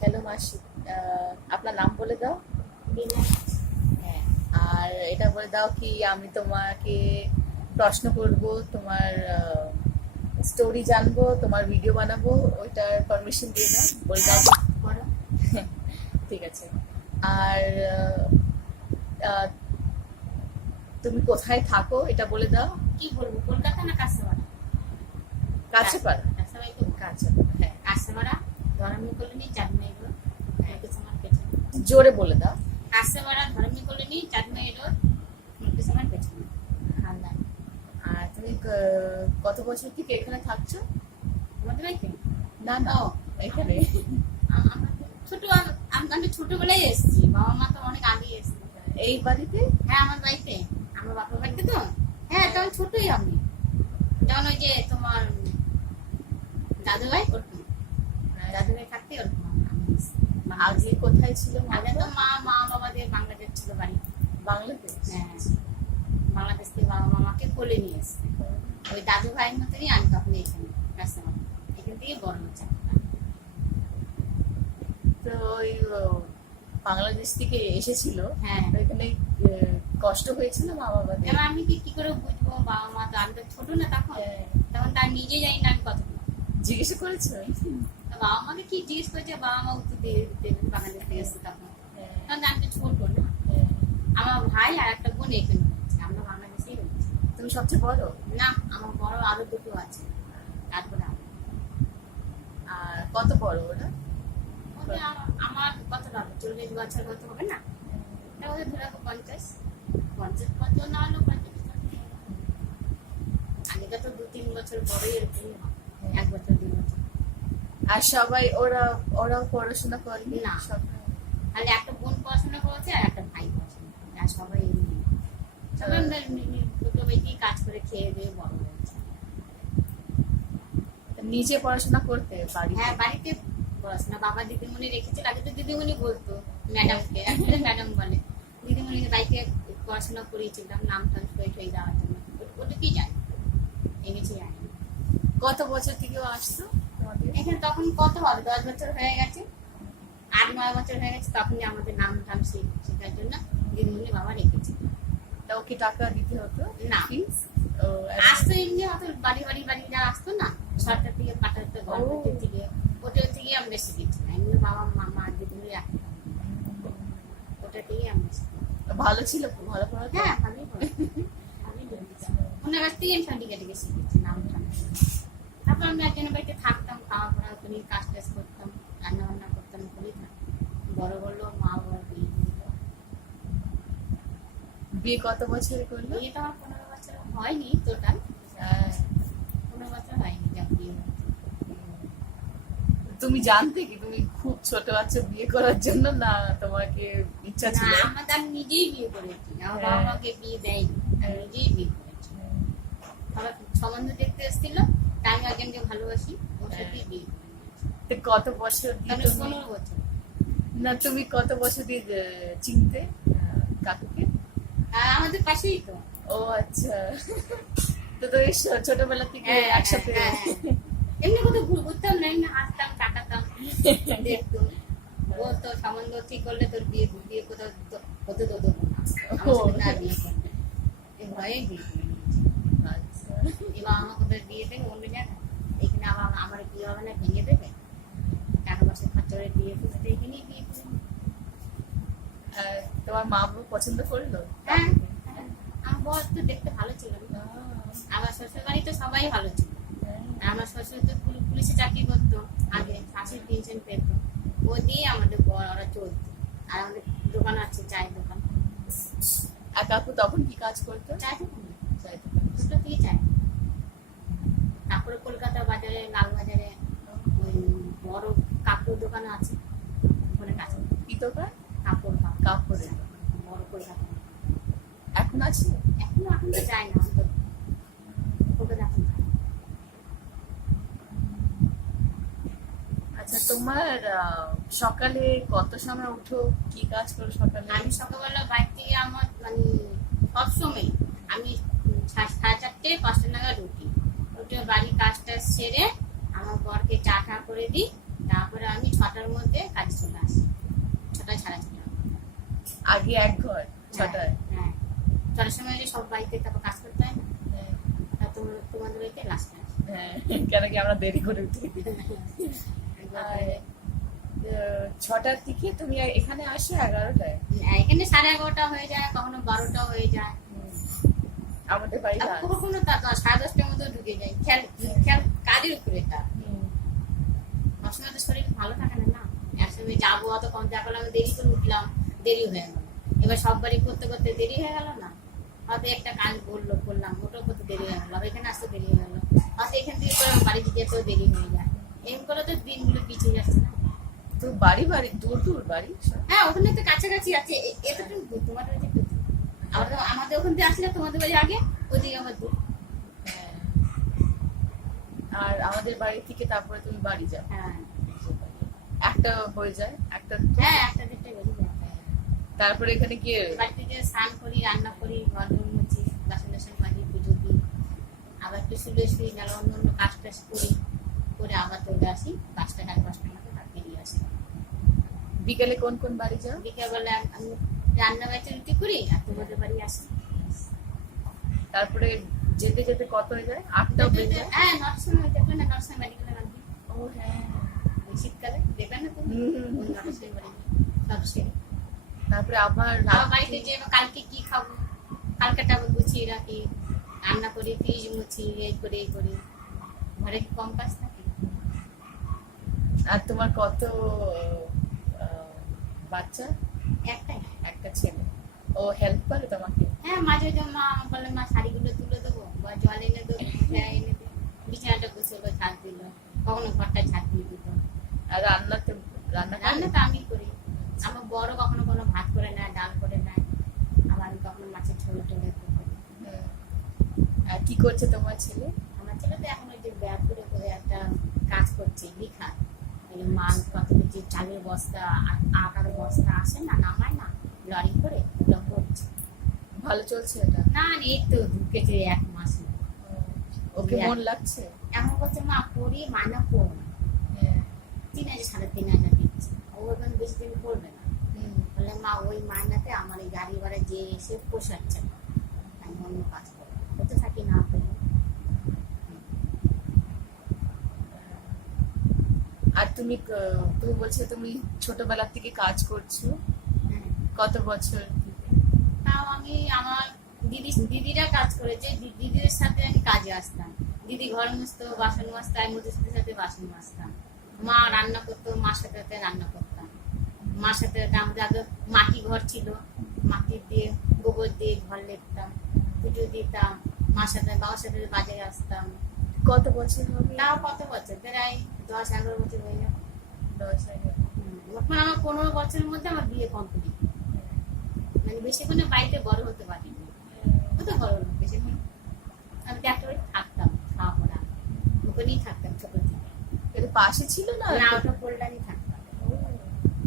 Hello মাসি, আপনার নাম বলে দাও। হ্যাঁ, আর এটা বলে দাও কি আমি তোমাকে প্রশ্ন করব, তোমার স্টোরি জানবো, তোমার ভিডিও বানাবো, ওইটার পারমিশন দিয়ে দাও, বলে দাও। করো। ঠিক আছে। আর আহ, তুমি কোথায় থাকো এটা বলে দাও। কি বলবো, কলকাতা না কাছেপাড়া? কাছে পারো? কাছেপাড়াই তো। কাছে, হ্যাঁ। কাছেপাড়া, ধর্মী কলোনি, চাঁদমাই রোড, মুকেশমার পেছনে। জোরে বলে দাও। কাছেপাড়া, ধর্মী কলোনি, চাঁদমাই রোড, মুকেশমার পেছনে। হালদা। আর তুমি কত বছর থেকে এখানে থাকছো? আমাদের বাড়িতে না না, এখানে। আমরা আমি ছোটবেলায় এসেছি, বাবা মা তো অনেক আগে এসেছি। এই বাড়িতে? হ্যাঁ, আমার বাড়িতে, আমার বাপের বাড়িতে তো। হ্যাঁ, তখন ছোটই আমি, যখন ওই যে তোমার দাদু ভাই ওরকম, দাদু ভাই থাকতে ওরকম আমি এসেছি। আগে কোথায় ছিল? আগে তো মা বাবাদের বাংলাদেশ ছিল বাড়ি। বাংলাদেশ? হ্যাঁ, বাংলাদেশ থেকে বাবা মামাকে কোলে নিয়ে এসছে। ওই দাদু ভাইয়ের মতনই আমি তখন এখানে রাস্তা, এখান থেকে বড় হচ্ছে। তো ওই বাংলাদেশ থেকে এসেছিল। হ্যাঁ। তো এখানে কষ্ট হয়েছিল মা বাবাদের? এবার আমি কি করে বুঝবো, বাবা মা তো, আমি তো ছোট না তখন, তখন তার নিজে জানি না আমি কত। জিজ্ঞেস করেছো? বাবা মাকে কি জিজ্ঞেস করেছে, বাবা মা উত্তর দিয়ে দেবেন, বাংলাদেশ থেকে এসছে তখন। তখন আমি তো ছোট না। আমার ভাই আর একটা বোন এখানে রয়েছে, আমরা বাংলাদেশেই রয়েছি। তুমি সবচেয়ে বড়? না, আমার বড় আরো দুটো আছে, তারপরে আর কত বড় ওরা? আমার কত হবে, 40 বছর হতে হবে না, ওদের ধরে 50 বছর না হলেও 50। আগে তো 2-3 বছর বড়ই এরকমই হয়, 1 বছর 2 বছর। আর সবাই ওরাও পড়াশোনা করেনি? না, সবাই? তাহলে একটা বোন পড়াশোনা করেছে আর একটা ভাই পড়াশোনা করেছে, আর সবাই এমনি সবাই দুটো বেশি কাজ করে খেয়ে দিয়ে বড় হয়েছে। নিজে পড়াশোনা করতে পারি? হ্যাঁ, বাড়িতে পড়াশোনা বাবা দিদিমণি রেখেছিল। আগে তো দিদিমণি বলতো ম্যাডামকে, এখন ম্যাডাম বলে। দিদিমণিকে বাড়িতে পড়াশোনা করিয়েছিলাম, নাম ট্রান্সফার হয়ে যাওয়ার জন্য। ওটা কি যায় এনেছি জানি। কত বছর থেকে আসছো তোমাদের এখানে? তখন কত হবে, 10 বছর হয়ে গেছে, 8-9 বছর হয়ে গেছে। তখনই আমাদের নাম টাম শেখার জন্য দিদিমণি বাবা রেখেছিল। তা ওকে টাকা দিতে হতো না, ফিস? আসতো এমনি, হয়তো বাড়ি যা আসতো না, সরকার থেকে পাঠাতো, গভর্নমেন্টের থেকে, ওটা থেকে আমরা শিখেছি। এমনি বাবা মামা দিদিমণি রাখতো, ওটা থেকেই আমরা শিখেছি। ভালো ছিল? ভালো পড়াতো? হ্যাঁ, ভালোই পড়াতো। ওনার কাছ থেকে আমি সব দিকে শিখেছি নাম টাম। তারপর আমি একজনের বাড়িতে থাকতাম, খাওয়া পড়া করি, কাজ টাজ করতাম, রান্না বান্না করতাম, করি না। বড় বললো মা বাবার বিয়ে দিল। বিয়ে কত বছরে করলো? বিয়েটা আমার 15 বছর হয়নি টোটাল, 15 বছর হয়নি যা বিয়ে হয়েছে। তুমি জানতে কি তুমি খুব ছোট বাচ্চা বিয়ে করার জন্য, না তোমাকে ইচ্ছা না, ছিল? আমি নিজেই বিয়ে করেছি, আমার বাবা মাকে বিয়ে দেয়নি, আমি নিজেই বিয়ে করেছি। সবাই সম্বন্ধ দেখতে এসেছিল, তাই আমি একজনকে ভালোবাসি, ওর সাথেই বিয়ে করেছি। তো কত বছর দিয়ে তাহলে তুমি- 15 বছর। না, তুমি কত বছর দিয়ে চিনতে কাকুকে? আর আমাদের পাশেই তো। ও আচ্ছা। তো তুমি ছোটবেলা থেকে একসাথে? হ্যাঁ, এমনি কোথাও ঘুরতাম না, এমনি হাসতাম, টাকাতাম, দেখতো। ও তো সম্বন্ধ ঠিক করলে তোর বিয়ে কোথাও হতে তো দেবো না, আমার সাথে না বিয়ে করবে, এই ভয়ে বিয়ে করে নিয়েছি। আচ্ছা। এবার আমার কোথাও বিয়ে দেবে অন্য জায়গায়, এখানে আবার আমার বিয়ে হবে না, ভেঙে দেবে, টাকা পয়সা খরচা করে বিয়ে করতে, এখানেই বিয়ে করে নিই। আর তোমার মা বাবা পছন্দ করলো? হ্যাঁ, আমার বর তো দেখতে ভালো ছিল না, আমার শ্বশুর বাড়ি তো সবাই ভালো ছিল। আর আমার শ্বশুর তো পুলিশে চাকরি করতো আগে, শাশুড়ি পেনশন পেত, ও দিয়ে আমাদের বর ওরা চলতো। আর আমাদের দোকান আছে, চায়ের দোকান। আর কাকু তখন কি কাজ করতো? চায়ের দোকান, চায়ের দোকান। ছোট থেকে চায়। তারপরে কলকাতা বাজারে, লালবাজারে ওই বড় কাপড় দোকান আছে, ওখানে কাজ করে। কি দোকান? কাপড় কাপড়ের দোকান। বড় কলকাতা। এখন আছে? এখন তো যায় না, তো কলকাতা এখন যায়। আচ্ছা, তোমার সকালে কত সময় উঠো, কি কাজ করো সকালে? আমি সকালবেলা বাইক থেকে আমার মানে সবসময় আমি 4:30-5টা নাগাদ উঠি, উঠে বাড়ির কাজ টাজ সেরে আমার বরকে চা টা করে দিই, তারপরে আমি 6টার মধ্যে কাজ আগে এক ঘর ছটায়। হ্যাঁ, ছটার সময় যে সব বাড়িতে তারপর কাজ করতে হয় না, হ্যাঁ, তা তোমাদের বাড়িতে লাস্টে আসে। হ্যাঁ, কেন কি আমরা দেরি করে উঠি। আর ছটার দিকে তুমি এখানে আসো 11টায়। এখানে 11:30 হয়ে যায়, কখনো 12টা হয়ে যায়। আমাদের বাড়ি আর কখনো তা 10:30টার মধ্যে ঢুকে যায়। খেয়াল খেয়াল কাজের উপরে এটা। সবসময় তো শরীর ভালো থাকে না, না একসময় যাবো অত কম যা করলাম, দেরি করে উঠলাম, দেরি হয়ে গেল। এবার সব বাড়ি করতে করতে দেরি হয়ে গেল না, হয়তো একটা কাজ করলাম, ওটাও করতে দেরি হয়ে গেল, এখানে আসতে দেরি হয়ে গেল, হয়তো এখান থেকে করে বাড়িতে যেতেও দেরি হয়ে যায়। এরকম করে তো দিনগুলো পিছিয়ে যাচ্ছে না। তো বাড়ি দূর দূর বাড়ি সব? হ্যাঁ, ওখানে তো কাছাকাছি আছে, এতটুকু দূর, তোমাদের বাড়ি একটু দূর। আমাদের ওখান থেকে আসলে তোমাদের বাড়ি আগে, ওইদিকে আমার দূর। হ্যাঁ। আর আমাদের বাড়ি থেকে তারপরে তুমি বাড়ি যাও, হ্যাঁ একটা হয়ে যায় একটা। হ্যাঁ, একটা দেড়টা বেরিয়ে যায়। তারপরে এখানে গিয়ে বাড়িতে যে স্নান করি, রান্না করি, ঘর দোর মুছি, বাসন টাসন মাজি, পুজো দিই, আবার একটু শুয়ে গেল অন্য অন্য কাজ টাজ করি, করে আবার চলে আসি 5টা 5:30টার মধ্যে বেরিয়ে আসি। বিকেলে কোন কোন বাড়ি যাও? বিকেলবেলা আমি রান্না বাড়িতে রুটি করি আর তোমাদের বাড়ি আসি। তারপরে যেতে যেতে কত হয়ে যায়? 8টা বেজে যায়। হ্যাঁ, নরসিংহ দেখবে না, নরসিংহ মেডিকেলে রাখবি ও হ্যাঁ, শীতকালে দেখবে না তুমি, ওই নরসিংহ বাড়ি সব সেরে। তারপরে আবার আমার বাড়িতে যে কালকে কি খাবো, কালকেটা আবার গুছিয়ে রাখি, রান্না করি, ফ্রিজ মুছি, এই করি ঘরে কি কম কাজ থাকে? আর তোমার কত বাচ্চা? একটাই। একটা ছেলে। ও হেল্প করে তোমাকে? হ্যাঁ, মাঝে মাঝে মা আমার বলে, মা শাড়িগুলো তুলে দেবো বা জল এনে দেবো, এনে দেবো, বিছানাটা গুছালো, ঝাড় দিল, কখনো ঘরটা ঝাড় দিয়ে দিত। আর রান্না রান্না তো আমি করি। আমার বড় কখনো কোনো ভাত করে নেয়, ডাল করে নেয়, আবার আমি কখনো মাছের ঝোল টোলে করি। আর কি করছে তোমার ছেলে? আমার ছেলে তো এখন ওই যে ব্যাগ করে একটা কাজ করছে, লিখা, এই মাল কত যে চালের বস্তা, আটার বস্তা আসে না, নামায় না লরি করে, ওটা করছে। ভালো চলছে এটা? না, এই তো ঢুকেছে 1 মাস। ওকে মন লাগছে? এমন করছে, মা করি মানা করবো না, 3,000 3,500 দিচ্ছে, ও এখন বেশি দিন করবে না। বলে, মা ওই মাইনাতে আমার এই গাড়ি ভাড়া যে এসে পোষাচ্ছে না, আমি অন্য কাজ করবো, করতে থাকি না পেলে। আর তুমি বলছো তুমি ছোটবেলা থেকে কাজ করছো, হ্যাঁ, কত বছর? তাও আমি আমার দিদিরা কাজ করেছে, দিদিদের সাথে আমি কাজে আসতাম। দিদি ঘর মুছতো, বাসন মাজতো, আমি ওদের সাথে সাথে বাসন মাজতাম। মা রান্না করতো, মার সাথে সাথে রান্না করতাম। মার সাথে আমাদের আগে মাটি ঘর ছিল, মাটি দিয়ে গোবর দিয়ে ঘর লেপতাম, পুজো দিতাম, মার সাথে বাবার সাথে বাজারে আসতাম। কত বছর হবে? তাও কত বছর, প্রায় 10-11 বছর হয়ে যাবে। 10 এখন আমার 15 বছরের মধ্যে আমার বিয়ে কমপ্লিট, মানে বেশিক্ষণে বাড়িতে বড় হতে পারিনি, কত বড় লোক বেশিক্ষণ। আমি তো একটা বাড়ি থাকতাম, খাওয়া পড়া ওখানেই থাকতাম ছোট থেকে। এটা পাশে ছিল না? না, ওটা কল্যাণী থাকতাম।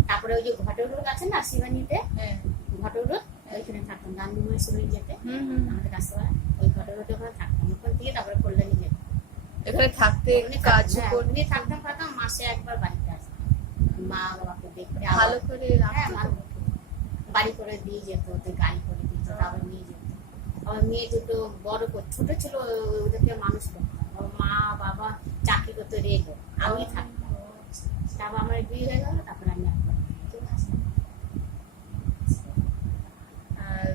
তারপরে ওই যে ঘটক রোড আছে না শিবানীতে, হ্যাঁ, ঘটক রোড, ওইখানে থাকতাম গান্ধীময় শিবানী যেতে, আমাদের রাস্তাবেলা ওই ঘটক রোডে ওখানে থাকতাম। ওখান থেকে তারপরে কল্যাণী যেতাম। এখানে থাকতে কাজ করতে থাকতাম, মাসে একবার বাড়িতে আসতাম, মা বাবাকে দেখতে ভালো করে হ্যাঁ, রাখতে। ভালো করে বাড়ি করে দিয়ে যেত, ওদের গাড়ি করে দিয়ে যেত, আবার নিয়ে যেত। আবার মেয়ে দুটো বড় ছোট ছিল, ওদেরকে মানুষ করতাম। ওর মা বাবা চাকরি করতে রেখে আমি থাকতাম। তারপর আমার বিয়ে হয়ে গেল, তারপর আমি একবার চলে আসলাম। আর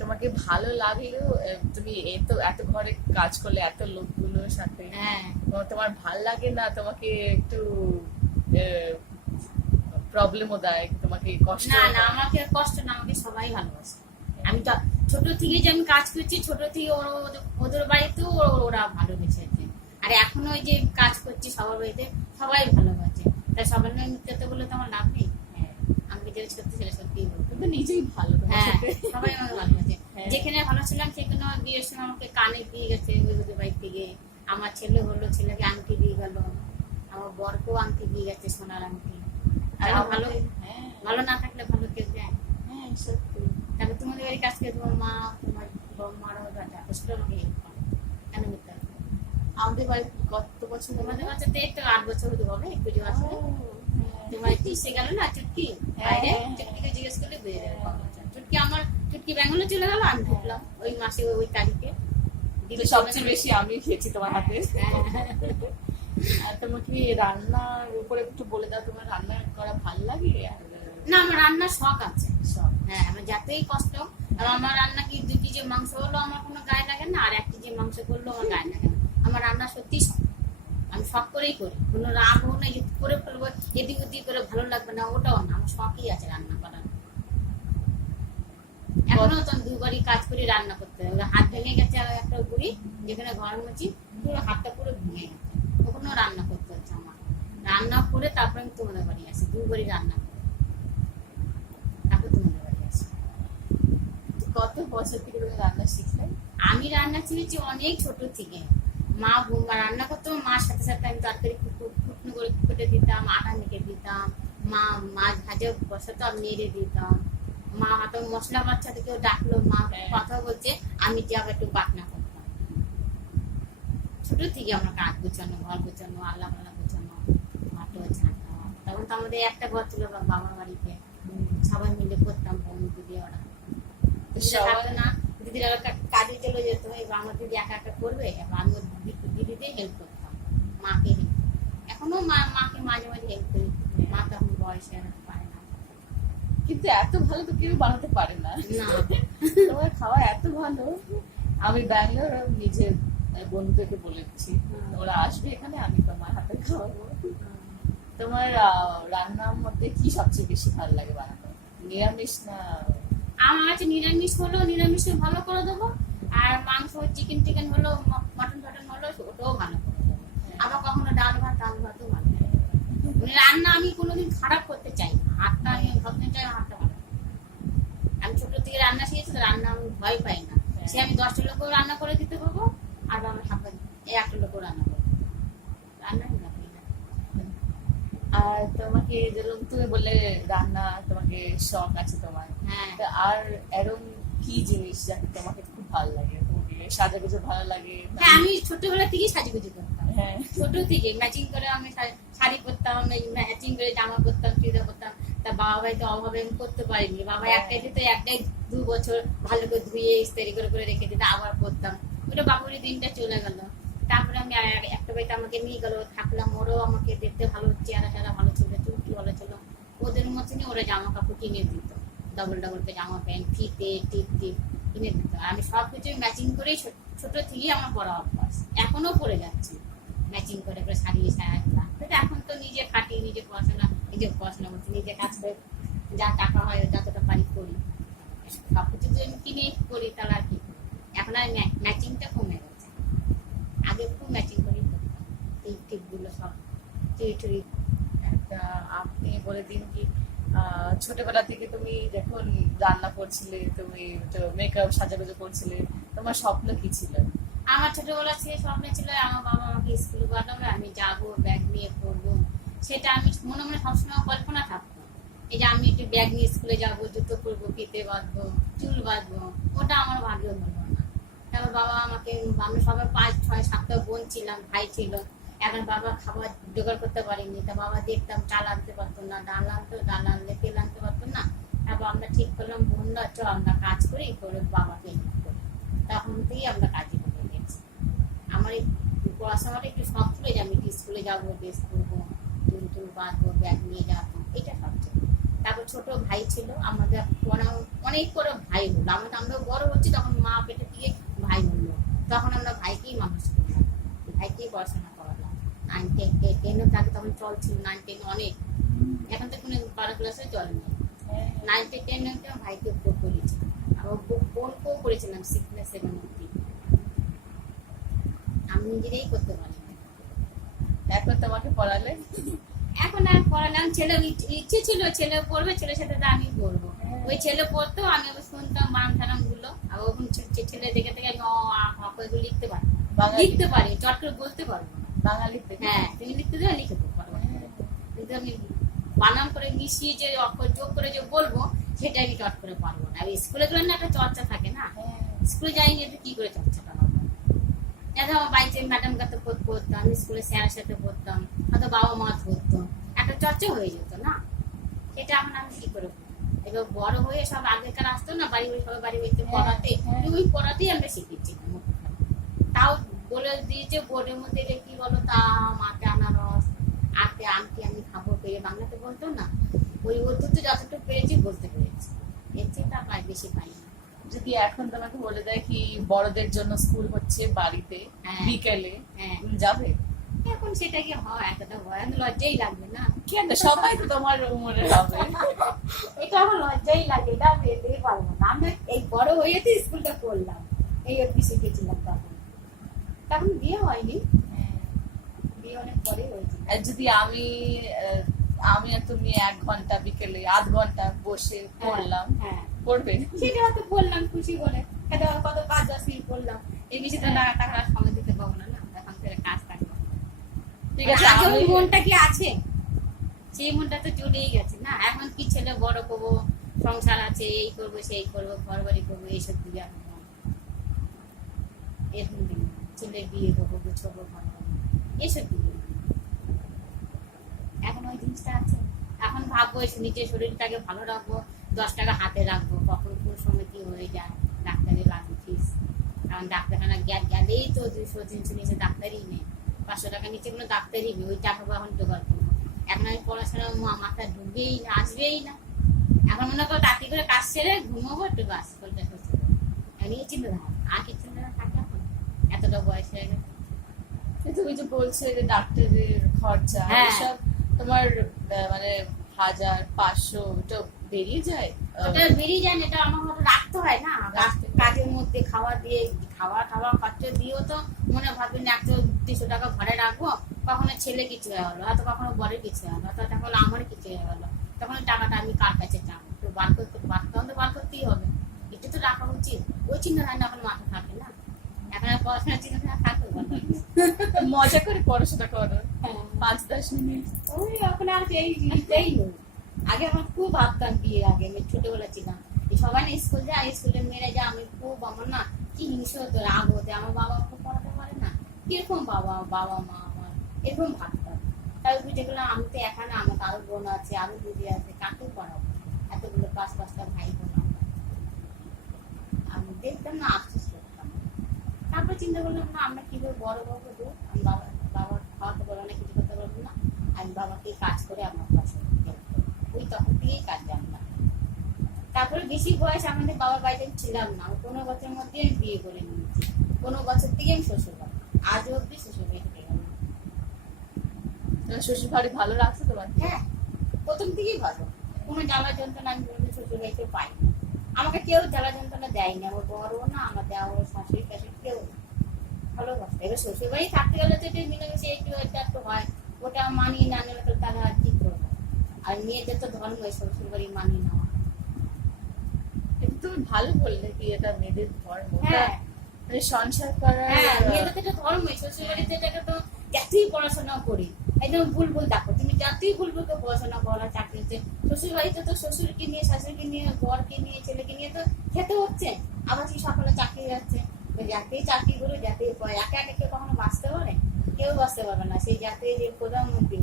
তোমাকে ভালো লাগলো? তুমি এত ঘরে কাজ করলে এত লোকগুলোর সাথে, হ্যাঁ, তোমার ভাল লাগে না? তোমাকে একটু প্রবলেমও দেয়, তোমাকে কষ্ট? না না, আমাকে কষ্ট না, আমাকে সবাই ভালোবাসে। আমি তো ছোট থেকে যে আমি কাজ করছি, ছোট থেকে ওদের বাড়িতেও ওরা ভালোবেসেছে, আর এখন ওই যে কাজ করছি সবার বাড়িতে সবাই ভালোবাসে। তাই সবার নয় মিথ্যাতে বলে তো আমার লাভ নেই। আমাকে যেটা সত্যি সেটা সত্যি বলবো, কিন্তু নিজেই ভালো। হ্যাঁ, সবাই আমাকে ভালোবাসে। হ্যাঁ। যেখানে ভালো ছিলাম সেখানে আমার বিয়ের সময় আমাকে কানে দিয়ে গেছে ওদের বাড়ি থেকে। আমার ছেলে হলো, ছেলেকে আংটি দিয়ে গেল, আমার বরকেও আংটি দিয়ে গেছে, সোনার আংটি। আর ভালো, হ্যাঁ, ভালো না থাকলে ভালো কেউ দেয়? হ্যাঁ, সত্যি। তারপর তোমাদের বাড়ির কাজ করে তোমার মা, তোমার মারা বেটা ওসব আমাকে হেল্প করে, কেন মিথ্যা বলবো? আমাদের বাড়ি কত বছর? তোমাদের বাচ্চাতে একটু 8 বছর হবে, পুজো আসলে। হ্যাঁ। তোমার টিসে গেল না চুটকি হ্যাঁ, বাইরে, হ্যাঁ, চুটকিকে জিজ্ঞেস করলে বেরিয়ে যাবে কখন যাবে। চুটকি ব্যাঙ্গালোর চলে গেল, আমি ঢুকলাম ওই মাসে ওই তারিখে। তো সবচেয়ে বেশি আমি খেয়েছি তোমার হাতে। আর তোমাকে রান্নার উপরে একটু বলে দাও, তোমার রান্না করা ভালো লাগে? আর না, আমার রান্নার শখ আছে। সব হ্যাঁ, আমার যতই কষ্ট, আর আমার রান্না কি 2 কেজি মাংস হলো আমার কোনো গায়ে লাগে না, আর 1 কেজি মাংস করলেও আমার গায়ে লাগে না। আমার রান্না সত্যি শখ, আমি শখ করেই করি, কোনো রাগ হোক না যে করে ফেলবো এদিক ওদিক করে ভালো লাগবে না, ওটাও না, আমার শখই আছে রান্না করার। এখনো তো 2 বারই কাজ করি রান্না করতে, হাত ভেঙে গেছে আর একটা বুড়ি যেখানে ঘর মুছি, পুরো হাতটা পুরো ভেঙে গেছে, ওখানেও রান্না করতে হচ্ছে আমার। রান্না করে তারপরে আমি তোমাদের বাড়ি আসি, 2 বারই রান্না করে তারপর তোমাদের বাড়ি আসি। কত বছর থেকে তুমি রান্না শিখলে? আমি রান্না শিখেছি অনেক ছোট থেকে। মা রান্না করতো, মার সাথে সাথে আমি তরকারি কুটনো করে কেটে দিতাম, আটা মেখে দিতাম, মা মাছ ভাজা বসাতো, আমি নেড়ে দিতাম। মা হয়তো মশলা বাচ্চাতে কেউ ডাকলো, মা কথা বলছে, আমি যে আবার একটু বাটনা করতাম। ছোট থেকে আমার কাজ গোছানো, ঘর গোছানো, আল্লাহ পাল্লা গোছানো, মাটো ঝাঁটা। তখন তো আমাদের একটা ঘর ছিল বাবার বাড়িতে, সবাই মিলে করতাম, বোন দিদি ওরা। দিদিরা থাকতো না, দিদিরা কাজে চলে যেত, এবার আমার দিদি একা একা করবে, এবার আমি দিদিদের হেল্প করতাম, মাকে হেল্প। এখনো মাকে মাঝে মাঝে হেল্প করি, মা তখন বয়সে আর পারে না। কিন্তু এত ভালো তো কেউ বানাতে পারে না। না, তোমার খাওয়া এত ভালো। আমি ব্যাঙ্গালোর নিজের বন্ধুদেরকে বলেছি ওরা আসবে এখানে, আমি তোমার হাতে খাওয়াবো। তোমার রান্নার মধ্যে কি সবচেয়ে বেশি ভালো লাগে বানানো? নিরামিষ না? আমার কাছে নিরামিষ হলো নিরামিষ ভালো করে দেবো, আর মাংস চিকেন টিকেন হলো, মটন টটন হলো, ওটাও ভালো করে দেবো। আবার কখনো ডাল ভাতও ভালো লাগে। মানে রান্না আমি কোনোদিন খারাপ করতে চাই না, হাতটা আমি ভাবতে চাই হাতটা ভালো। আমি ছোট থেকে রান্না শিখেছি তো, রান্না আমি ভয় পাই না। সে আমি 10টা লোকেও রান্না করে দিতে পারবো, আর আমার হাতে 1টা লোকেও রান্না করবো, রান্না আর তোমাকে যেরকম তুমি বললে রান্না তোমাকে শখ আছে তোমার, হ্যাঁ। তো আর এরকম কি জিনিস যাতে তোমাকে খুব ভালো লাগে? তোমাকে সাজাগুজো ভালো লাগে? হ্যাঁ, আমি ছোটবেলা থেকেই সাজুগুজু করতাম। হ্যাঁ, ছোট থেকে ম্যাচিং করে আমি শাড়ি পরতাম, ম্যাচিং করে জামা পরতাম, চুড়িদার পরতাম। তা বাবা ভাই তো অভাবে আমি করতে পারিনি, বাবা একটাই দিত, একটাই 2 বছর ভালো করে ধুয়ে ইস্ত্রি করে করে রেখে দিত, আবার পরতাম। ওটা বাবুরি দিনটা চলে গেল। তারপরে আমি একটা বাড়িতে আমাকে নিয়ে গেল, থাকলাম, ওরও আমাকে দেখতে ভালো, চেহারা টেরা ভালো ছিল, চুলটি ভালো ছিল, ওদের মতনই ওরা জামা কাপড় কিনে দিত, ডবল ডবল জামা প্যান্ট, ফিতে টিপ টিপ কিনে দিত। আমি সবকিছু ম্যাচিং করেই ছোট থেকেই আমার পরা অভ্যাস, এখনো পরে যাচ্ছি ম্যাচিং করে করে সারিয়ে সারাইলাম। এখন তো নিজে খাটি, নিজে পড়াশোনা করছি, নিজে কাজ করে যা টাকা হয় যতটা পারি করি, সবকিছু যদি আমি কিনে করি তাহলে আর কি করি। এখন আর ম্যাচিংটা কমে গেছে, আগে খুব ম্যাচিং করেই করতাম, টিপ টিপগুলো সব চুরি। একটা আপনি বলে দিন কি ছোটবেলা থেকে তুমি যখন রান্না করছিলে, তুমি তো মেকআপ সাজাগুজো করছিলে, তোমার স্বপ্ন কি ছিল? আমার ছোটবেলা থেকে স্বপ্ন ছিল আমার বাবা আমাকে স্কুলে পাঠাবে, আমি যাবো, ব্যাগ নিয়ে পড়বো, সেটা আমি মনে মনে সবসময় কল্পনা থাকতো। এই যে আমি একটু ব্যাগ নিয়ে স্কুলে যাবো, জুতো পরবো, ফিতে বাঁধবো, চুল বাঁধবো, ওটা আমার ভাগ্য হলো না। তারপর বাবা আমাকে, আমি সবাই 5, 6, 7টা বোন ছিলাম, ভাই ছিল, এখন বাবা খাবার জোগাড় করতে পারিনি। তা বাবা দেখতাম চাল আনতে পারতো না, ডাল আনলে তেল আনতে পারতো না। তারপর আমরা ঠিক করলাম বোনরা চ আমরা কাজ করি, করে বাবাকে হেল্প করি। তখন থেকেই আমরা কাজে করে গেছি। আমার এই পড়াশোনাটা একটু শখ ছিল যে আমি স্কুলে যাবো, ড্রেস করবো, চুল বাঁধবো, ব্যাগ নিয়ে যাবো, এটা শখ ছিল। তারপর ছোট ভাই ছিল, আমাদের অনেক করে ভাই হলো, আমরা বড় হচ্ছি, তখন মা পেটে দিয়ে ভাই হলো, তখন আমরা ভাইকেই মানুষ করলাম, ভাইকেই পড়াশোনা করালাম। 9, 10 থাকে তখন চল ছিল, 9, 10 অনেক, এখন তো কোনো 12 ক্লাসে চল নেই। 9, 10 ভাইকে করেছি, আবার বোনকেও করেছিলাম 6 না 7 অব্দি, আমি নিজেরাই করতে পারি। এখন তোমাকে পড়ালে? এখন আর পড়ালাম, ছেলে ইচ্ছে ছিল ছেলে পড়বে, ছেলের সাথে আমি পড়বো। ওই ছেলে পড়তো, আমি আবার শুনতাম বান ঠানাম গুলো, আর ওরকম ছেলে দেখে থেকে আমি এগুলো লিখতে পারি, লিখতে পারি, চট করে বলতে পারবো না। বাঙালিতে? হ্যাঁ, তুমি লিখতে দেবে, লিখে পারবো, কিন্তু আমি বানান করে মিশিয়ে যে অক্ষর যোগ করে যে বলবো, সেটা আমি চট করে পারবো না। আর স্কুলে গেলে না একটা চর্চা থাকে না, স্কুলে যাইনি কি করে চর্চাটা হবে। আমার বাইকে ম্যাডাম কাছে পড়তাম, আমি স্কুলে স্যারের সাথে পড়তাম, হয়তো বাবা মা পড়তো, একটা চর্চা হয়ে যেত না, সেটা এখন আমি কি করে বলবো? এবার বড় হয়ে সব আগেকার আসতো না বাড়ি বাড়ি, সবাই বাড়ি বাড়িতে পড়াতে, ওই পড়াতেই আমরা শিখেছি। তাও বলে দিয়েছে বোর্ডের মধ্যে এটা কি বলো, আতে আনারস, আতে আমটি আমি খাবো পেয়ে বাংলাতে বলতো না, ওই অর্থতে যতটুকু পেরেছি বলতে পেরেছি, এর চেয়ে তা পাই বেশি পাই না। যদি এখন তোমাকে বলে দেয় কি বড়দের জন্য স্কুল হচ্ছে বাড়িতে বিকেলে, তুমি যাবে? এখন সেটা কি হয়, এতটা ভয়ানক লজ্জাই লাগবে না? কেন, সবাই তো তোমার উমরে হবে। এটা আমার লজ্জাই লাগে, এটা যেতেই পারবো না। আমি এই বড় হয়েতে স্কুলটা করলাম, এই অব্দি শিখেছিলাম। তখন বিয়ে হয়নি, বিয়ে অনেক পরে হয়েছিল। আর যদি আমি আর তুমি 1 ঘন্টা বিকেলে আধ ঘন্টা বসে পড়লাম, পড়বে? সেটা হয়তো বললাম খুশি বলে, কত কাজ আছে করলাম, এই বেশি তো টাকা সময় দিতে পাবো না, এখন থেকে কাজ থাকবে। ঠিক আছে, আগে ওই মনটা কি আছে? সেই মনটা তো চলেই গেছে না। এখন কি ছেলে বড় করবো, সংসার আছে, এই করবো সেই করবো, ঘর বাড়ি করবো, এইসব দিকে এখন এরকম দিন ছেলে বিয়ে করবো, গুছবো, ঘর করবো, এইসব দিকে এখন ওই জিনিসটা আছে। এখন ভাববো নিজের শরীরটাকে ভালো রাখবো, 10 টাকা হাতে রাখবো, কখন কোন সময় কি হয়ে যায়, ডাক্তারে লাগবে ফিস। কারণ ডাক্তারখানা গেলেই তো 200-300 নিচে ডাক্তারই নেই, 500 টাকা নিচে কোনো ডাক্তারই নেই, ওই টাকা এখন জোগাড় করবো। এখন আমি পড়াশোনা মাথায় ঢুকবেই না, আসবেই না। এখন মনে করো তাঁতি করে কাজ সেরে ঘুমাবো একটু, বাস শরীরটা সুস্থ হবে, এখন এই চিন্তাধারা। আর কি চিন্তাধারা থাকে এখন, এতটা বয়স হয়ে গেছে। তুমি যে বলছো যে ডাক্তারের খরচা সব তোমার মানে 1000-500 ওটা বেরিয়ে যায়? ওটা বেরিয়ে যায় না, এটা আমার রাখতে হয় না, কাজের মধ্যে খাওয়া দিয়ে, খাওয়া খরচা দিয়েও তো মনে ভাববেন 100-200 টাকা ঘরে রাখবো, কখনো ছেলে কিছু হয়ে গেলো, হয়তো কখনো বরের কিছু হয়ে গেলো, তখন আমার কিছু হয়ে গেলো, তখন টাকাটা আমি কার কাছে চাবো? তো বার করতেই হবে, এটা তো রাখা উচিত। ওই চিন্তা ধারণা এখন মাথা থাকে না, এখন আর পড়াশোনার চিন্তা ধারণা থাকবে মজা করে পড়াশোনা করো 5-10 মিনিট, ওই এখন আর এই জিনিসটাই নেই। আগে আমার খুব ভাবতাম, বিয়ের আগে আমি ছোটবেলা ছিলাম, সবাই না স্কুল যায়, স্কুলের মেয়েরা যায়, আমি খুব, আমার না কি হিংসা হতো, রাগ হতে, আমার বাবা আমাকে পড়াতে পারে না, কিরকম বাবা মা আমার, এরকম ভাবতাম। তাই বুঝে গেলাম আমি তো এখানে, আমার আরো বোন আছে, আরো দিদি আছে, কাকে পড়াবো, এতগুলো 5-5টা ভাই বোন। আমি দেখতাম না, আফসোস করতাম। তারপর চিন্তা করলাম না, আমরা কিভাবে বড় করবো, আমি বাবার খাওয়াতে পারবো না, কিছু করতে পারবো না, আমি বাবাকে কাজ করে আমার পাশে ওই তখন থেকেই কাজ জানলাম। তারপরে বেশি বয়স আমাদের বাবার বাড়িতে ছিলাম না, 15 বছরের মধ্যে আমি বিয়ে করে নিয়েছি, 15 বছর থেকে আমি শ্বশুর বাড়ি, আজও অব্দি শ্বশুর বাড়ি থেকে গেলাম। শ্বশুর বাড়ি ভালো রাখছে তোমার? হ্যাঁ, প্রথম থেকেই ভালো, কোনো জ্বালা যন্ত্রণা আমি শ্বশুর বাড়িতে পাইনি, আমাকে কেউ জ্বালা যন্ত্রণা দেয়নি, আমার বড়ও না, আমার দেওয়া শাশুড়ি টাশুড়ি কেউ ভালোবাসে। এবার শ্বশুর বাড়ি থাকতে গেলে তো মিলেমিশে একটু হয়, ওটা মানিয়ে না নিলে তো তারা কি করবো। আর মেয়েদের তো ধর্ম শ্বশুর বাড়ি মানিয়ে নেওয়া। তুমি ভালো বললে কি এটা মেয়েদের ধর্ম, মানে সংসার করা, মেয়েদের তো ধর্ম, শ্বশুর বাড়িতে তো যতই পড়াশোনা করি, একদম ভুল দেখো তুমি, যতই ভুল পড়াশোনা করা, চাকরিতে, শ্বশুর বাড়িতে তো শ্বশুরকে নিয়ে, শাশুড়িকে নিয়ে, বরকে নিয়ে, ছেলেকে নিয়ে তো খেতে হচ্ছে। আবার কি সকালে চাকরি যাচ্ছে, যাতেই চাকরি করে, যাতেই একে একে কেউ কখনো বাঁচতে পারে? কেউ বাঁচতে পারবে না। সেই যাতে যে প্রধানমন্ত্রী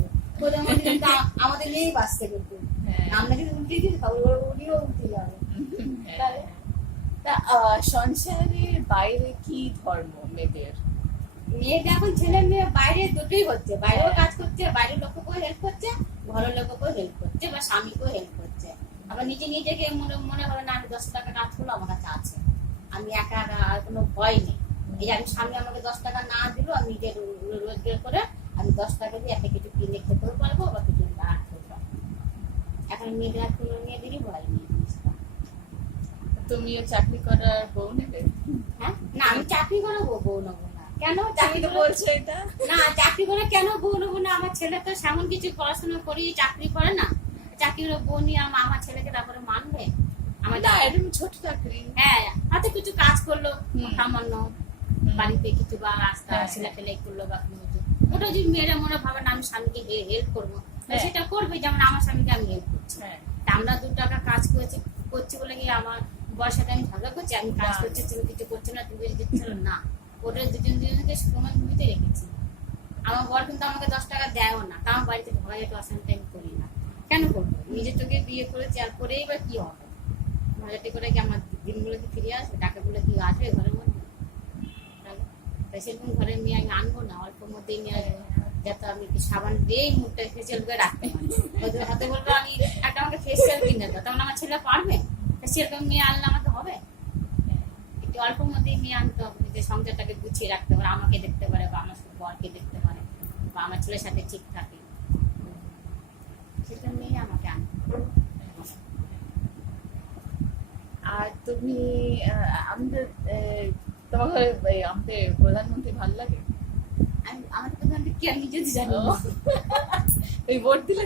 কিন্তু আমাদের নিয়েই বাঁচতে, কিন্তু আমরা যদি উল্টে দিই উনিও উল্টে যাবে। সংসারের বাইরে কি ধর্ম মেয়েদের? মেয়েদের এখন ছেলে মেয়ে বাইরে দুটোই হচ্ছে, বাইরেও কাজ করছে, বাইরের লোককেও হেল্প করছে, ঘরের লোককেও হেল্প করছে, বা স্বামীকেও হেল্প করছে। আবার নিজেকে মনে করে না, আমি 10 টাকা কাজ করলো আমার কাছে আছে, আমি একা আর কোনো ভয় নেই। এই আমি স্বামী আমাকে 10 টাকা না দিল, আমি নিজের রোজগার করে আমি 10 টাকা দিয়ে একটা কিছু কিনে খেতেও পারবো, বা কিছু রাখতেও পারবো। এখন মেয়েদের কোনো মেয়েদেরই ভয় নেই। তুমিও চাকরি করার বউ নেবে? হ্যাঁ, না আমি চাকরি করে বউ নেবো না। কেন চাকরি বলছো এটা? না, চাকরি করে কেন বউ নেবো না? আমার ছেলে তো সেমন কিছু পড়াশোনা করি চাকরি করে না, চাকরি করে বউ নিয়ে আমার ছেলেকে তারপরে মানবে? আমার এরকম ছোট চাকরি, হ্যাঁ হাতে কিছু কাজ করলো সামান্য, বাড়িতে কিছু বা রাস্তা সেলাই করলো বা কিছু, ওটা যদি মেয়েরা মনে ভাবে না আমি স্বামীকে হেল্প করবো, সেটা করবে। যেমন আমার স্বামীকে আমি হেল্প করছি, আমরা 2 টাকা কাজ করছি বলে কি আমার বয়স সাথে আমি ঝগড়া করছি, আমি কাজ করছি তুমি কিছু করছো না, তুমি দিচ্ছ না, ওটা দুজনকে সমান ভূমিতে রেখেছি। আমার বর কিন্তু আমাকে 10 টাকা দেয়ও না, তা আমার বাড়িতে ঝগড়া যেতে অশান্তি আমি করি না। কেন করবো? নিজের চোখে বিয়ে করেছি, আর করেই বা কি হবে? ভাড়াটি করে কি আমার দিনগুলো কি ফিরে আসবে? টাকাগুলো কি আসবে ঘরের মধ্যে? তাহলে তাই সেরকম ঘরের মেয়ে আমি আনবো না, অল্প মধ্যেই নিয়ে আসবো, যাতে আমি কি সাবান দিয়েই মুখটা ফেসিয়াল করে রাখতে পারি। ওদের হাতে বলবো আমি একটা আমাকে ফেসিয়াল কিনে দাও, তখন আমার ছেলে পারবে? সেরকম মেয়ে আনলে আমাকে হবে? একটু অল্প মধ্যেই মেয়ে আনতে হবে, যে সংসারটাকে গুছিয়ে রাখতে পারে, আমাকে দেখতে পারে বা আমার বরকে দেখতে পারে বা আমার ছেলের সাথে ঠিক থাকে, সেটা মেয়ে আমাকে আনতে হবে। আর তুমি আমাদের তোমার ঘরে আমাদের প্রধানমন্ত্রী ভালো লাগে? আমাদের প্রধানমন্ত্রী কি আমি যদি জানি? ওই ভোট দিলে